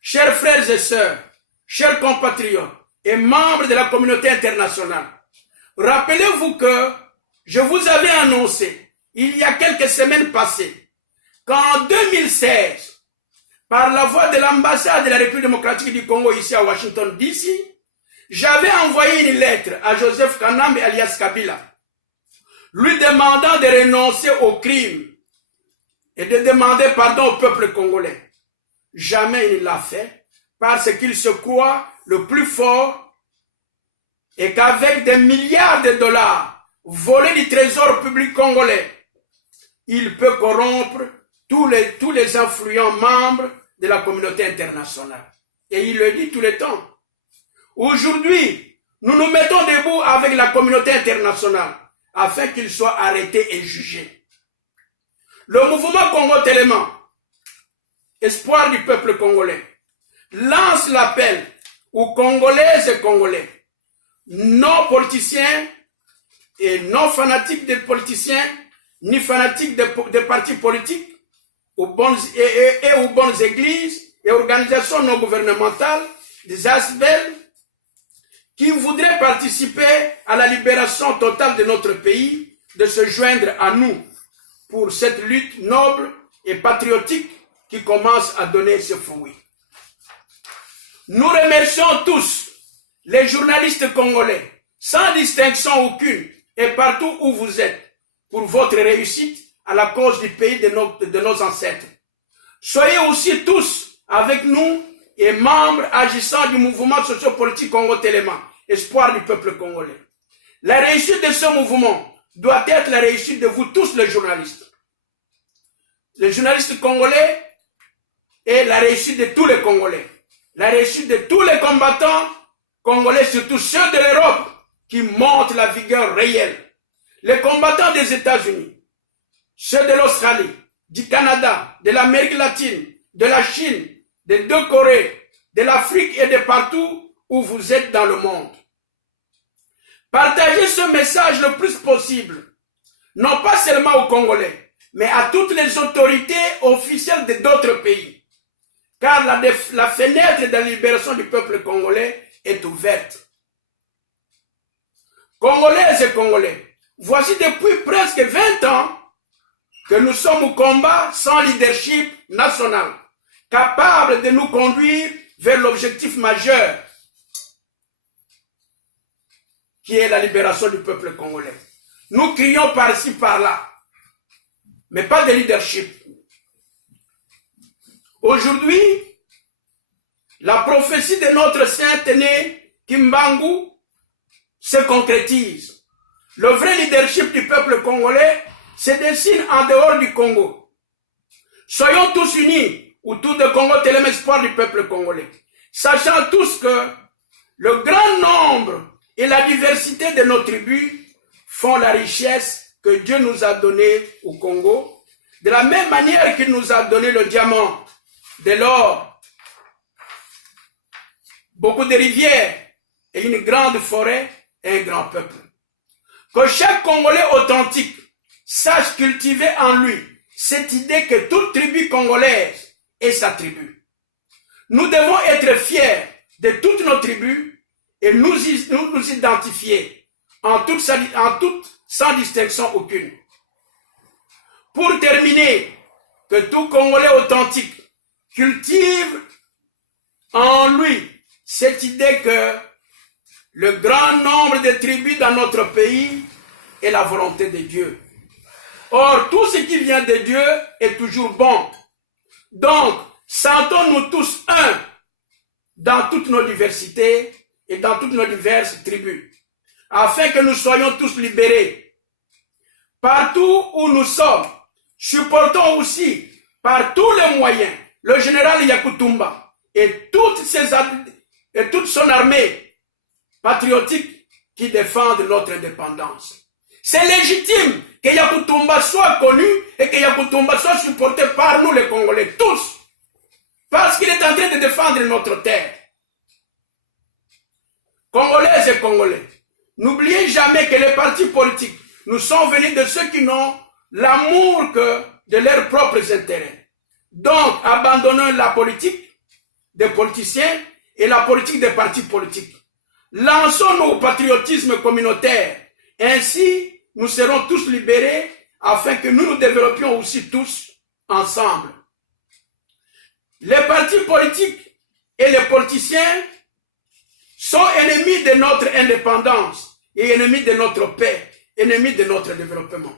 Chers frères et sœurs, chers compatriotes et membres de la communauté internationale, rappelez-vous que je vous avais annoncé, il y a quelques semaines passées, qu'en 2016, par la voie de l'ambassade de la République démocratique du Congo ici à Washington DC, j'avais envoyé une lettre à Joseph Kanambe alias Kabila, lui demandant de renoncer au crime et de demander pardon au peuple congolais. Jamais il ne l'a fait parce qu'il se croit le plus fort et qu'avec des milliards de dollars volés du trésor public congolais, il peut corrompre tous les influents membres de la communauté internationale. Et il le dit tout le temps. Aujourd'hui, nous nous mettons debout avec la communauté internationale afin qu'il soit arrêté et jugé. Le mouvement Congo Téléman, espoir du peuple congolais, lance l'appel aux Congolaises et Congolais, non politiciens et non fanatiques des politiciens, ni fanatiques des partis politiques, aux bonnes églises et organisations non gouvernementales, des ASBEL, qui voudraient participer à la libération totale de notre pays, de se joindre à nous pour cette lutte noble et patriotique qui commence à donner ses fruits. Nous remercions tous les journalistes congolais, sans distinction aucune, et partout où vous êtes, pour votre réussite à la cause du pays de nos ancêtres. Soyez aussi tous avec nous et membres agissants du mouvement sociopolitique Congo Téléman, espoir du peuple congolais. La réussite de ce mouvement doit être la réussite de vous tous les journalistes. Les journalistes congolais et la réussite de tous les Congolais. La réussite de tous les combattants congolais, surtout ceux de l'Europe, qui montrent la vigueur réelle. Les combattants des États-Unis, ceux de l'Australie, du Canada, de l'Amérique latine, de la Chine, des deux Corées, de l'Afrique et de partout où vous êtes dans le monde. Partagez ce message le plus possible, non pas seulement aux Congolais, mais à toutes les autorités officielles d'autres pays. Car la fenêtre de la libération du peuple congolais est ouverte. Congolaises et Congolais, voici depuis presque 20 ans que nous sommes au combat sans leadership national, capable de nous conduire vers l'objectif majeur, qui est la libération du peuple congolais. Nous crions par-ci, par-là, mais pas de leadership. Aujourd'hui, la prophétie de notre saint-aîné Kimbangu se concrétise. Le vrai leadership du peuple congolais se dessine en dehors du Congo. Soyons tous unis autour de Congo Téléman, espoir du peuple congolais, sachant tous que le grand nombre et la diversité de nos tribus font la richesse que Dieu nous a donnée au Congo, de la même manière qu'il nous a donné le diamant, de l'or, beaucoup de rivières et une grande forêt et un grand peuple. Que chaque Congolais authentique sache cultiver en lui cette idée que toute tribu congolaise est sa tribu. Nous devons être fiers de toutes nos tribus et nous identifier en toute sans distinction aucune. Pour terminer, que tout Congolais authentique cultive en lui cette idée que le grand nombre de tribus dans notre pays est la volonté de Dieu. Or, tout ce qui vient de Dieu est toujours bon. Donc, sentons-nous tous un dans toutes nos diversités et dans toutes nos diverses tribus, afin que nous soyons tous libérés. Partout où nous sommes, supportons aussi, par tous les moyens, le général Yakutumba et toute son armée patriotique qui défendent notre indépendance. C'est légitime que Yakutumba soit connu et que Yakutumba soit supporté par nous les Congolais, tous, parce qu'il est en train de défendre notre terre. Congolaises et Congolais, n'oubliez jamais que les partis politiques nous sont venus de ceux qui n'ont l'amour que de leurs propres intérêts. Donc, abandonnons la politique des politiciens et la politique des partis politiques. Lançons nos patriotisme communautaire. Ainsi, nous serons tous libérés afin que nous nous développions aussi tous ensemble. Les partis politiques et les politiciens sont ennemis de notre indépendance et ennemis de notre paix, ennemis de notre développement.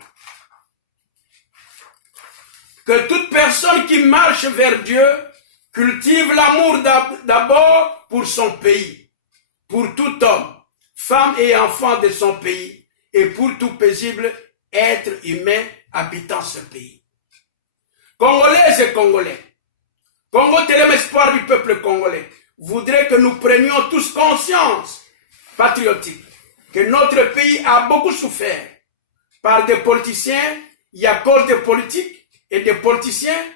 Que toute personne qui marche vers Dieu cultive l'amour d'abord pour son pays, pour tout homme, femme et enfant de son pays, et pour tout paisible être humain habitant ce pays. Congolaises et Congolais, Congo Télém Espoir du peuple congolais, voudrait que nous prenions tous conscience patriotique que notre pays a beaucoup souffert par des politiciens et à cause des politiques et des politiciens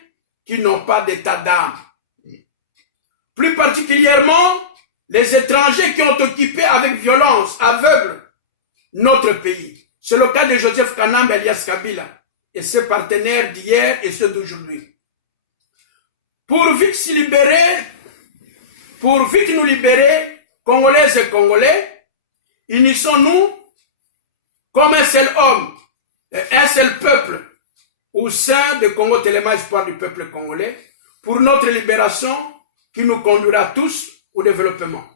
qui n'ont pas d'état d'âme. Plus particulièrement, les étrangers qui ont occupé avec violence, aveugle, notre pays. C'est le cas de Joseph Kanambe alias Kabila et ses partenaires d'hier et ceux d'aujourd'hui. Pour vite nous libérer, Congolaises et Congolais, unissons-nous comme un seul homme, un seul peuple, au sein de Congo Télém Espoir du peuple congolais, pour notre libération qui nous conduira tous au développement.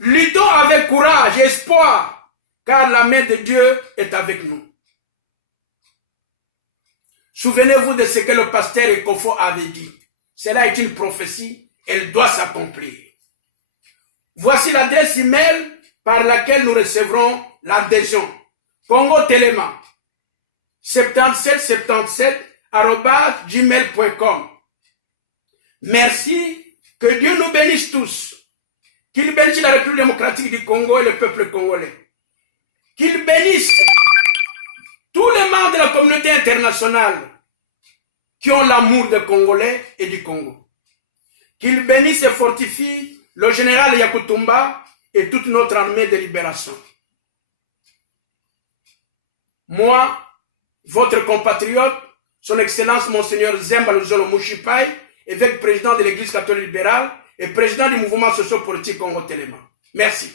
Luttons avec courage et espoir, car la main de Dieu est avec nous. Souvenez-vous de ce que le pasteur Ekofo avait dit. Cela est une prophétie, elle doit s'accomplir. Voici l'adresse email par laquelle nous recevrons l'adhésion. Congo Téléma 7777@gmail.com. Merci, que Dieu nous bénisse tous. Qu'il bénisse la République démocratique du Congo et le peuple congolais. Qu'il bénisse tous les membres de la communauté internationale qui ont l'amour des Congolais et du Congo. Qu'il bénisse et fortifie le général Yakutumba et toute notre armée de libération. Moi, votre compatriote, son Excellence Monseigneur Zemba Luzolo Mushipai, évêque président de l'Église catholique libérale et président du mouvement socio-politique Congo Téléma. Merci.